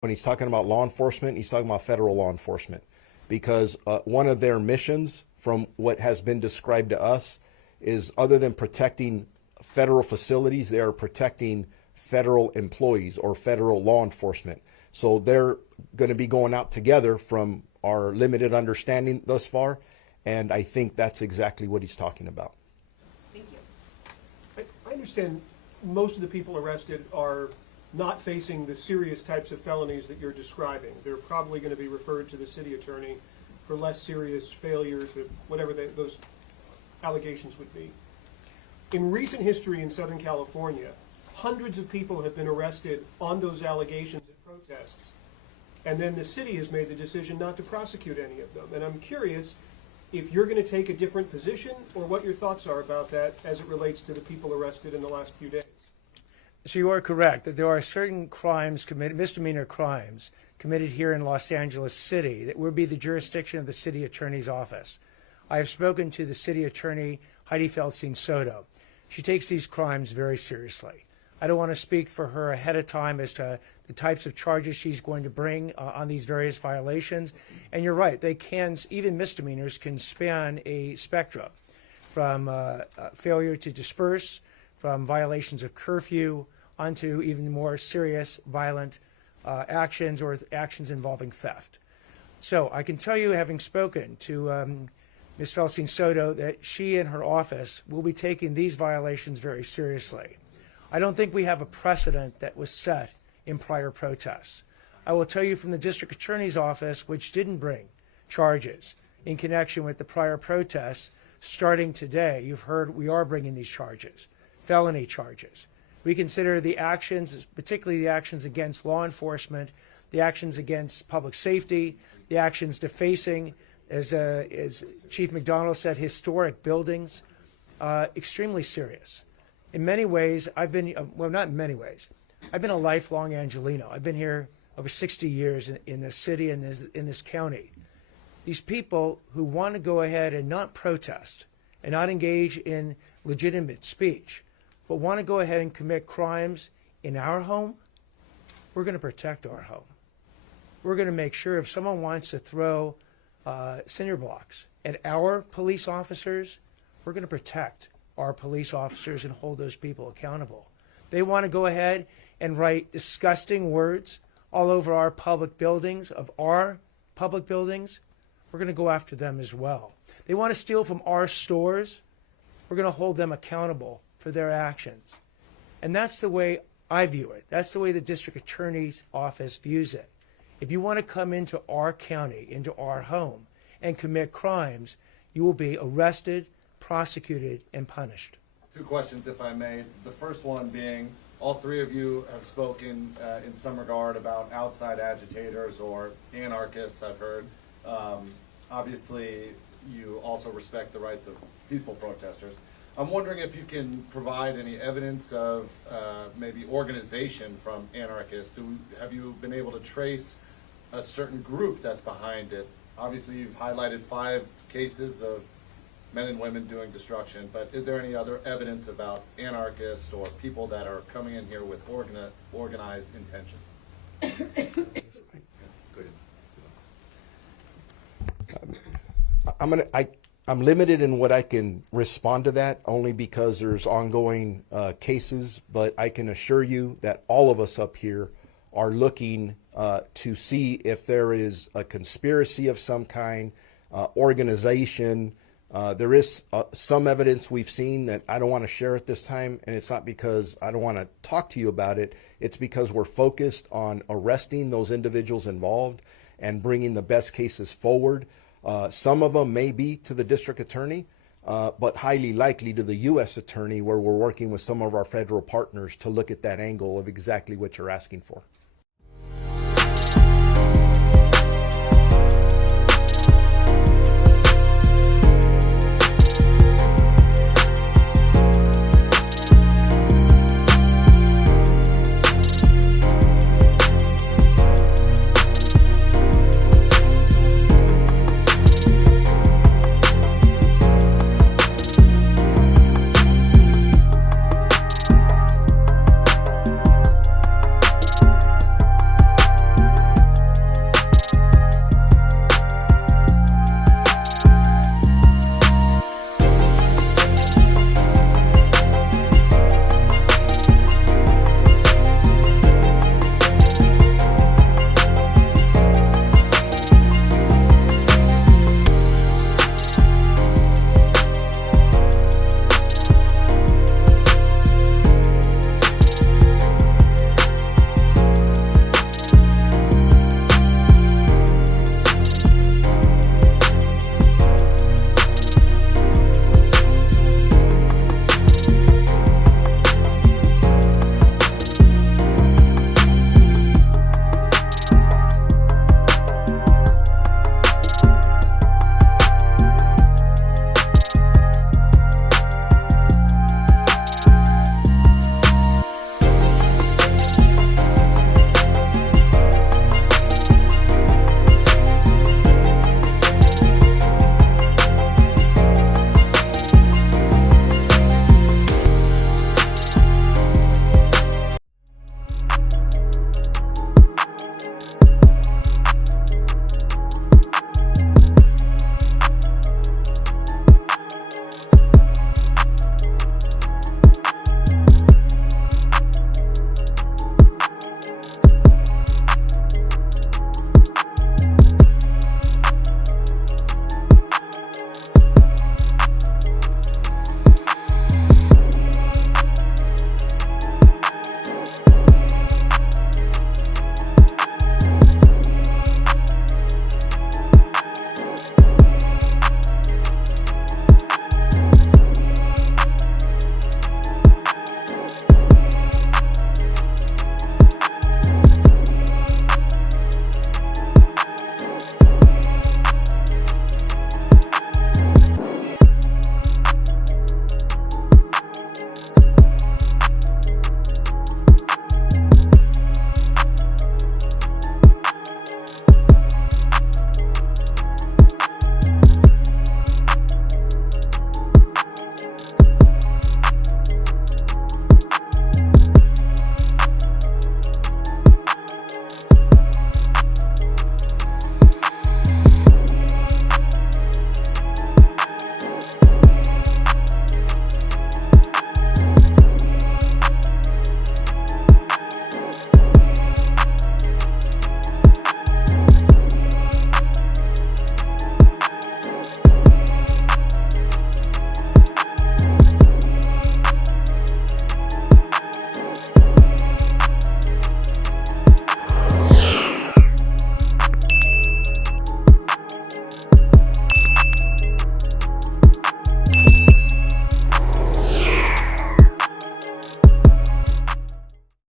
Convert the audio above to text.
when he's talking about law enforcement, he's talking about federal law enforcement, because one of their missions, from what has been described to us, is other than protecting federal facilities, they are protecting federal employees or federal law enforcement. So they're going to be going out together from our limited understanding thus far, and I think that's exactly what he's talking about. Thank you. I understand most of the people arrested are not facing the serious types of felonies that you're describing. They're probably going to be referred to the city attorney for less serious failure to whatever those allegations would be. In recent history in Southern California, hundreds of people have been arrested on those allegations at protests, and then the city has made the decision not to prosecute any of them. And I'm curious if you're going to take a different position, or what your thoughts are about that as it relates to the people arrested in the last few days. So you are correct that there are certain crimes committed, misdemeanor crimes committed here in Los Angeles City that would be the jurisdiction of the city attorney's office. I have spoken to the city attorney, Heidi Feldstein Soto. She takes these crimes very seriously. I don't want to speak for her ahead of time as to the types of charges she's going to bring on these various violations. And you're right, they can, even misdemeanors can span a spectrum from failure to disperse, from violations of curfew, onto even more serious violent actions or actions involving theft. So I can tell you, having spoken to Ms. Feldstein Soto, that she and her office will be taking these violations very seriously. I don't think we have a precedent that was set in prior protests. I will tell you from the district attorney's office, which didn't bring charges in connection with the prior protests, starting today, you've heard we are bringing these charges, felony charges. We consider the actions, particularly the actions against law enforcement, the actions against public safety, the actions defacing, as Chief McDonald said, historic buildings, extremely serious. In many ways, I've been, well, not in many ways, I've been a lifelong Angelino. I've been here over 60 years in this city and in this county. These people who want to go ahead and not protest and not engage in legitimate speech, but want to go ahead and commit crimes in our home, we're going to protect our home. We're going to make sure if someone wants to throw cinder blocks at our police officers, we're going to protect our police officers and hold those people accountable. They want to go ahead and write disgusting words all over our public buildings, we're going to go after them as well. They want to steal from our stores, we're going to hold them accountable for their actions. And that's the way I view it. That's the way the district attorney's office views it. If you want to come into our county, into our home, and commit crimes, you will be arrested, prosecuted, and punished. Two questions, if I may. The first one being, all three of you have spoken in some regard about outside agitators or anarchists, I've heard. Obviously, you also respect the rights of peaceful protesters. I'm wondering if you can provide any evidence of maybe organization from anarchists. Have you been able to trace a certain group that's behind it? Obviously, you've highlighted 5 cases of men and women doing destruction, but is there any other evidence about anarchists or people that are coming in here with organized intentions? Go ahead. I'm limited in what I can respond to that, only because there's ongoing cases, but I can assure you that all of us up here are looking to see if there is a conspiracy of some kind, organization. There is some evidence we've seen that I don't want to share at this time, and it's not because I don't want to talk to you about it. It's because we're focused on arresting those individuals involved and bringing the best cases forward. Some of them may be to the district attorney, but highly likely to the U.S. attorney, where we're working with some of our federal partners to look at that angle of exactly what you're asking for.